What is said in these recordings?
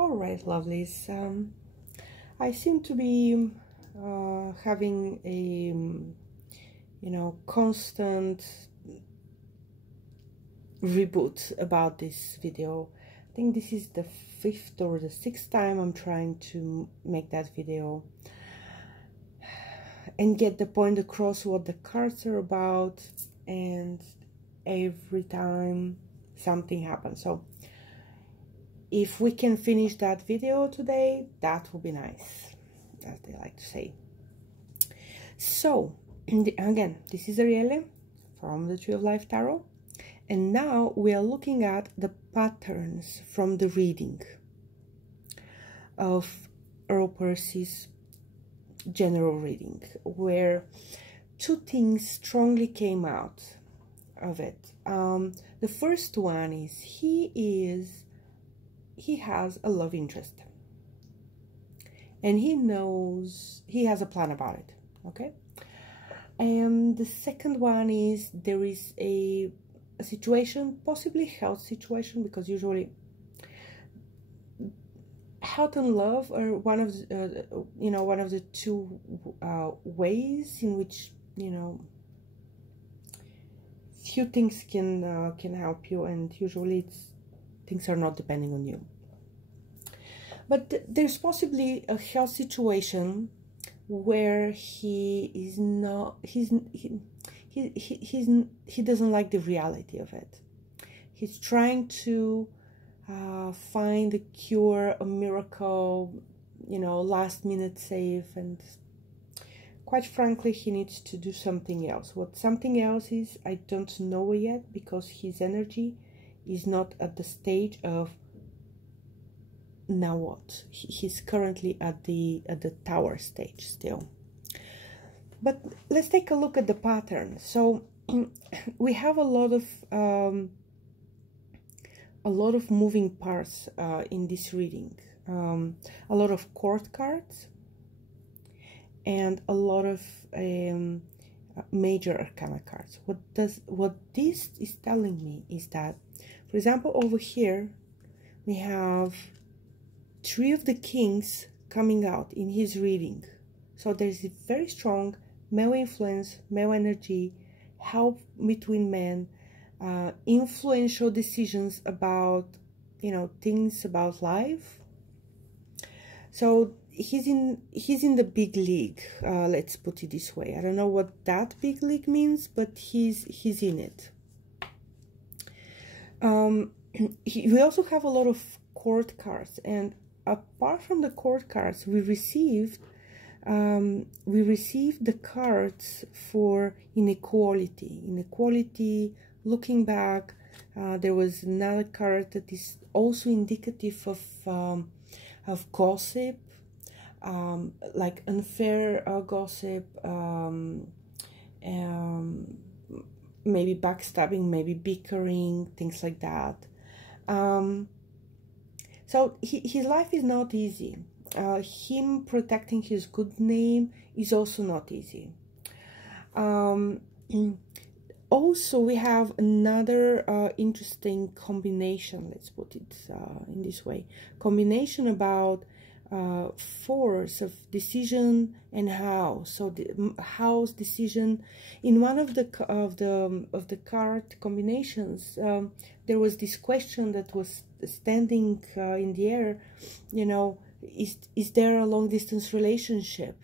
All right, lovelies. I seem to be having a, constant reboot about this video. I think this is the 5th or the 6th time I'm trying to make that video and get the point across what the cards are about, and every time something happens. So if we can finish that video today, that would be nice, as they like to say. So again, this is Arielle from the Tree of Life Tarot, and now we are looking at the patterns from the reading of Earl Percy's general reading, where two things strongly came out of it. The first one is he has a love interest, and he knows he has a plan about it, okay? And the second one is there is a situation, possibly health situation, because usually health and love are one of the two ways in which few things can help you, and usually things are not depending on you. But there's possibly a health situation where he doesn't like the reality of it. He's trying to find a cure, a miracle, last minute save, and quite frankly he needs to do something else. What something else is, I don't know yet, because his energy is not at the stage of now what. He's currently at the tower stage still. But let's take a look at the pattern. So we have a lot of moving parts in this reading. A lot of court cards and a lot of major arcana cards. What this is telling me is that, for example, over here we have Three of the Kings coming out in his reading. So there's a very strong male influence, male energy, help between men, influential decisions about things about life. So he's in the big league, let's put it this way. I don't know what that big league means, but he's in it. We also have a lot of court cards, and apart from the court cards, we received the cards for inequality. Looking back, there was another card that is also indicative of gossip, like unfair gossip, maybe backstabbing, maybe bickering, things like that. So his life is not easy. Him protecting his good name is also not easy. Also, we have another interesting combination, let's put it in this way. Combination about force of decision and how. So the house decision. In one of the card combinations, there was this question that was standing in the air. Is there a long distance relationship?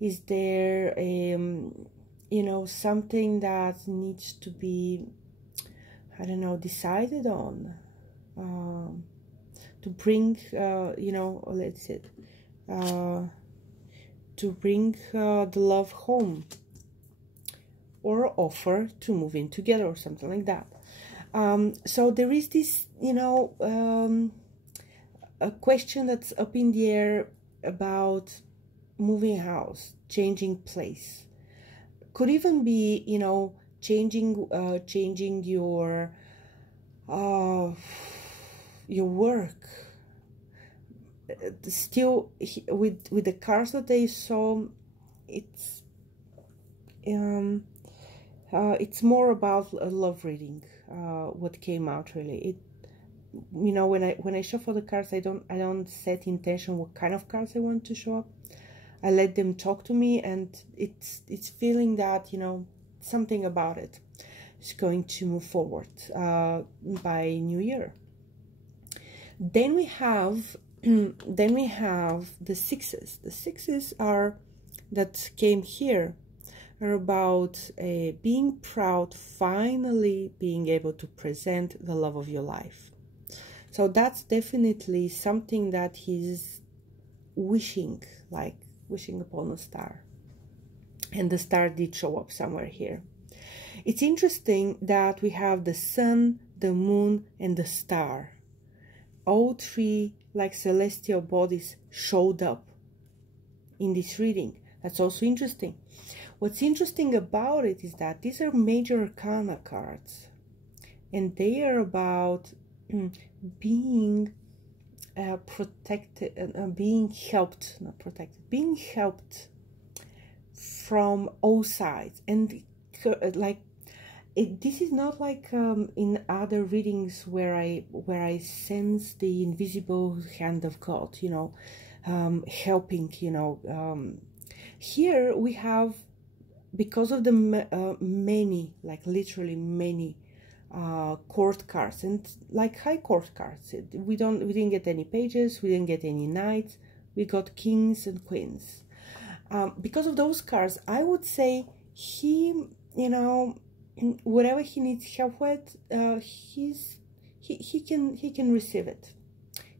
Is there something that needs to be, I don't know, decided on, to bring, let's say, to bring the love home, or offer to move in together, or something like that. So there is this, a question that's up in the air about moving house, changing place. Could even be, changing your work. Still, with the cards that I saw, it's more about a love reading. What came out really, you know, when I shuffle the cards, I don't set intention what kind of cards I want to show up. I let them talk to me, and it's feeling that, you know, something about it is going to move forward by New Year. Then we have the sixes. The sixes are that came here are about being proud, finally being able to present the love of your life. So that's definitely something that he's wishing, like wishing upon a star. And the star did show up somewhere here. It's interesting that we have the sun, the moon, and the star. All three, like celestial bodies, showed up in this reading. That's also interesting. What's interesting about it is that these are major arcana cards, and they are about being protected, being helped, not protected, being helped from all sides. And like this is not like in other readings where I sense the invisible hand of God, you know, helping, you know. Here we have, because of the many, like literally many court cards, and like high court cards, we didn't get any pages, we didn't get any knights, we got kings and queens. Because of those cards, I would say he, you know, whatever he needs help with, he can receive it.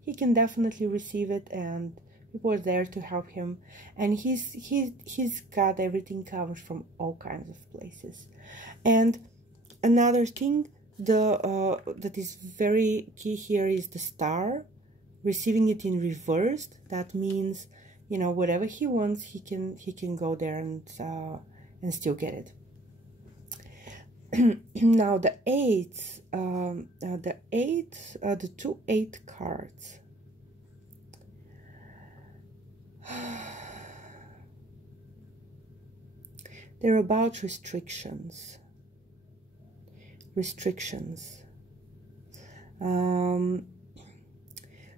He can definitely receive it, and people are there to help him, and he's got everything covered from all kinds of places. And another thing, that is very key here is the star, receiving it in reversed. That means, you know, whatever he wants, he can go there and still get it. Now the eights, the 2 8 cards. They're about restrictions.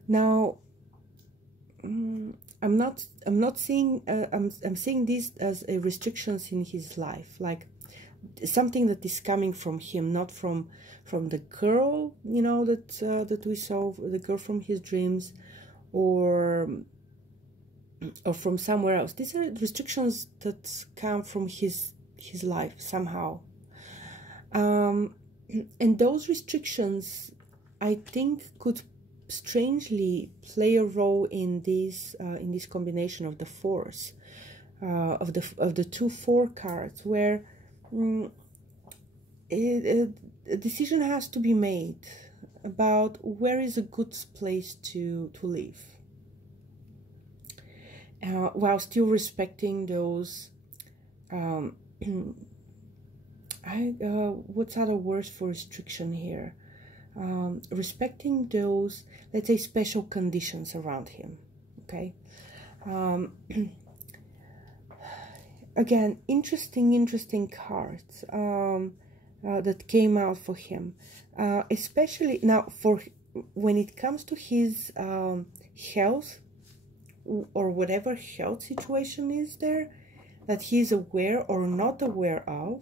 Now, I'm not seeing. I'm seeing this as a restrictions in his life, like something that is coming from him, not from the girl, you know, that we saw, the girl from his dreams, or from somewhere else. These are restrictions that come from his life somehow. And those restrictions, I think, could strangely play a role in this combination of the fours, of the 2 4 cards, where a decision has to be made about where is a good place to live, while still respecting those. What's other words for restriction here? Respecting those, let's say, special conditions around him. Okay. Again, interesting cards that came out for him, especially now for when it comes to his health, or whatever health situation is there that he's aware or not aware of.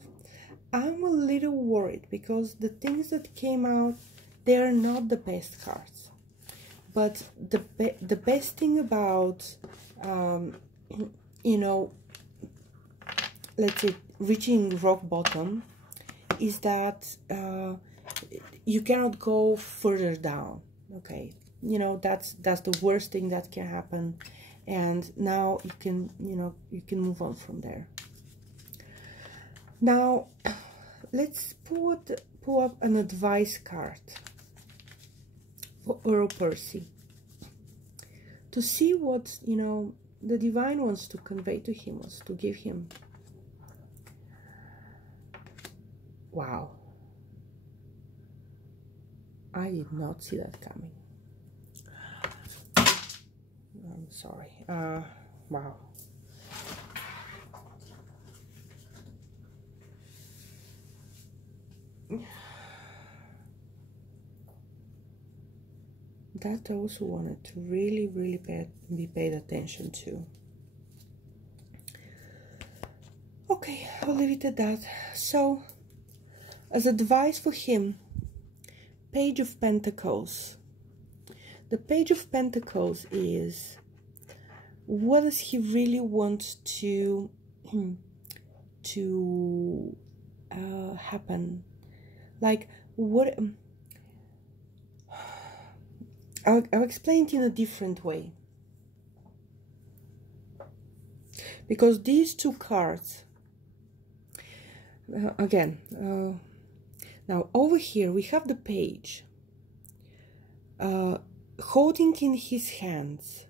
I'm a little worried, because the things that came out, they are not the best cards. But the best thing about, you know, let's say reaching rock bottom, is that you cannot go further down. Okay, you know, that's the worst thing that can happen, and now you can, you know, you can move on from there. Now let's pull up an advice card for Earl Percy, to see what, you know, the divine wants to convey to him, wants to give him. Wow, I did not see that coming. I'm sorry. Wow. that I also wanted to really, really be paid attention to. Okay, I'll leave it at that. So, as advice for him, Page of Pentacles. The Page of Pentacles is, what does he really want to happen? Like, what... I'll explain it in a different way. Because these two cards, again, now over here we have the Page holding in his hands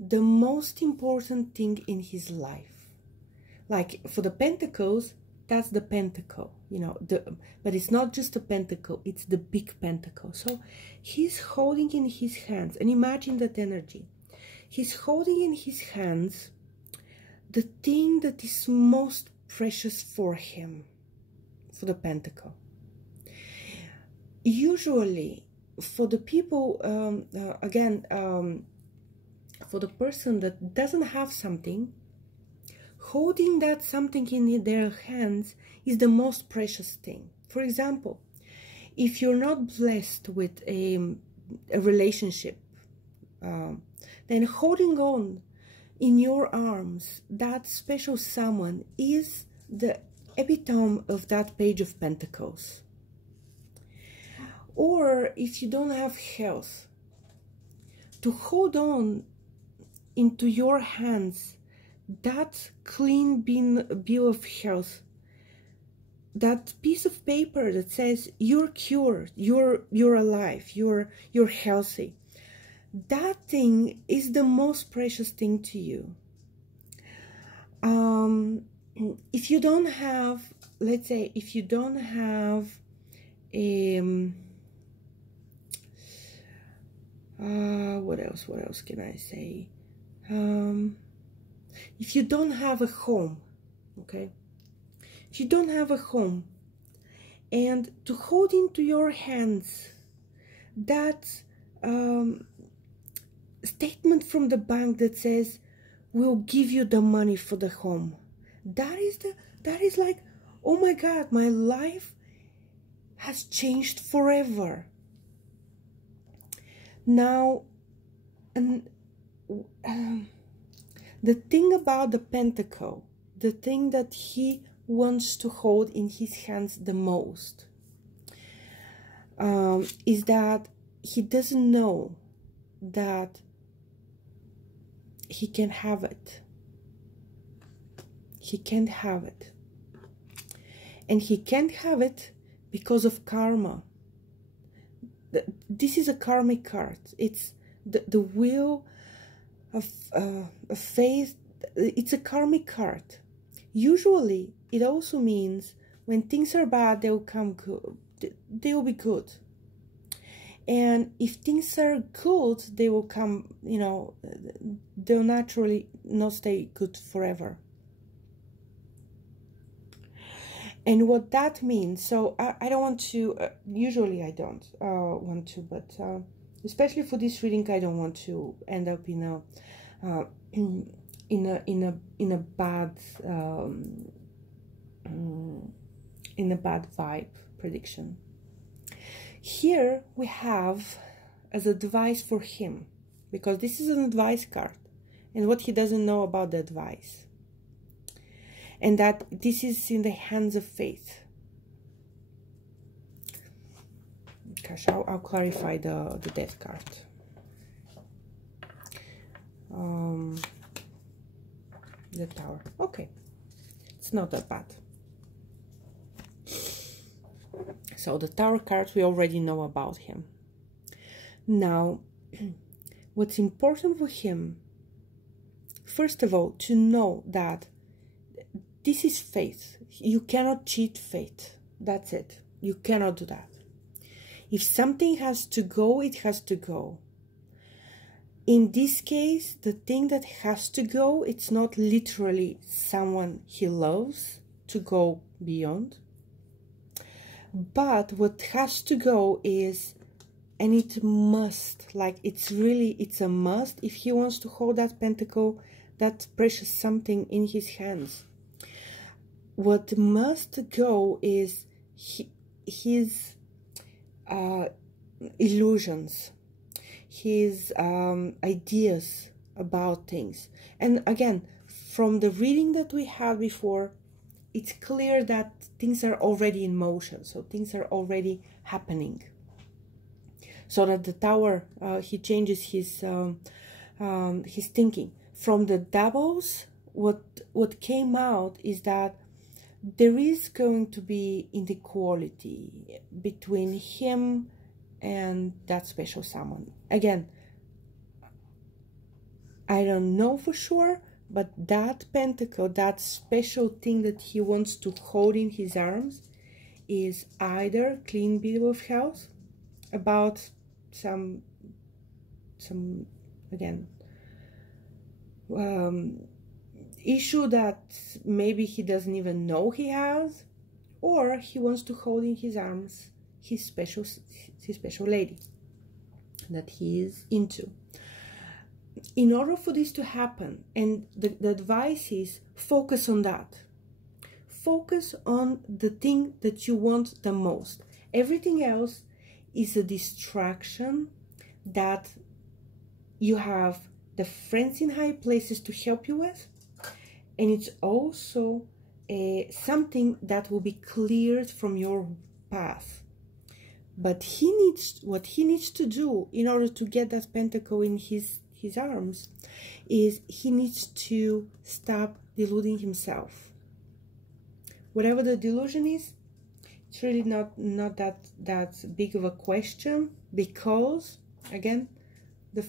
the most important thing in his life. Like for the Pentacles, that's the pentacle, you know, but it's not just a pentacle, it's the big pentacle. So he's holding in his hands, and imagine that energy. He's holding in his hands the thing that is most precious for him, for the pentacle. Usually, for the people, for the person that doesn't have something, holding that something in their hands is the most precious thing. For example, if you're not blessed with a relationship, then holding on in your arms that special someone is the epitome of that Page of Pentacles. Or if you don't have health, to hold on into your hands that clean bill of health, that piece of paper that says you're cured, you're alive, you're healthy, that thing is the most precious thing to you. If you don't have, let's say, if you don't have what else can I say? If you don't have a home, okay? If you don't have a home, and to hold into your hands that statement from the bank that says, we'll give you the money for the home. That is like, oh my God, my life has changed forever. Now, and the thing about the pentacle, the thing that he wants to hold in his hands the most, is that he doesn't know that he can have it. He can't have it. And he can't have it because of karma. This is a karmic card. It's the wheel of faith. It's a karmic card. Usually, it also means when things are bad, they will come good. They will be good. And if things are good, they will come, you know, they'll naturally not stay good forever. And what that means, so I don't want to, usually I don't want to, but especially for this reading, I don't want to end up in a bad vibe prediction. Here we have as advice for him, because this is an advice card, and what he doesn't know about the advice. And that this is in the hands of faith. Gosh, I'll clarify the death card. The Tower. Okay. It's not that bad. So the Tower card, we already know about him. Now, what's important for him, first of all, to know that this is faith. You cannot cheat faith. That's it. You cannot do that. If something has to go, it has to go. In this case, the thing that has to go, it's not literally someone he loves to go beyond. But what has to go is And it must, like, it's a must if he wants to hold that pentacle, that precious something in his hands. What must go is his illusions, his ideas about things. And again, from the reading that we had before, it's clear that things are already in motion, so things are already happening. So that the tower, he changes his thinking. From the doubles, what came out is that there is going to be inequality between him and that special someone. Again, I don't know for sure, but that pentacle, that special thing that he wants to hold in his arms, is either clean bill of health about some again issue that maybe he doesn't even know he has, or he wants to hold in his arms his special lady that he is into. In order for this to happen, and the advice is focus on that. Focus on the thing that you want the most. Everything else is a distraction that you have the friends in high places to help you with, and it's also something that will be cleared from your path. But what he needs to do in order to get that pentacle in his arms is he needs to stop deluding himself. Whatever the delusion is, it's really not that big of a question, because again, the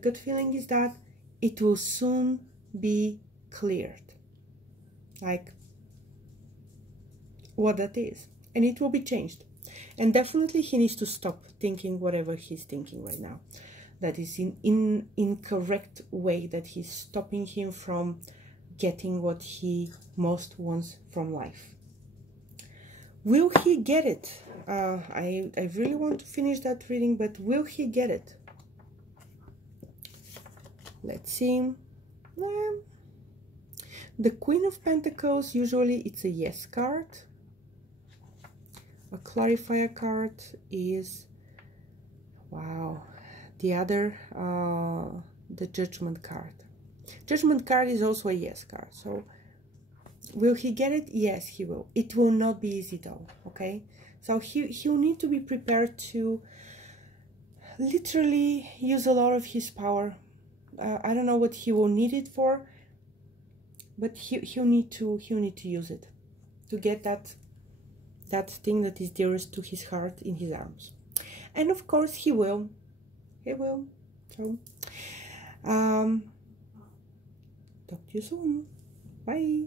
gut feeling is that it will soon be cleared, like what that is, and it will be changed. And definitely he needs to stop thinking whatever he's thinking right now that is in incorrect way, that he's stopping him from getting what he most wants from life. Will he get it? I really want to finish that reading, but will he get it? Let's see. The Queen of Pentacles, usually it's a yes card. A clarifier card is, wow, the other, the Judgment card. Judgment card is also a yes card. So will he get it? Yes, he will. It will not be easy though, okay? So he'll need to be prepared to literally use a lot of his power. I don't know what he will need it for, but he'll need to use it to get that thing that is dearest to his heart in his arms. And of course he will. So talk to you soon. Bye.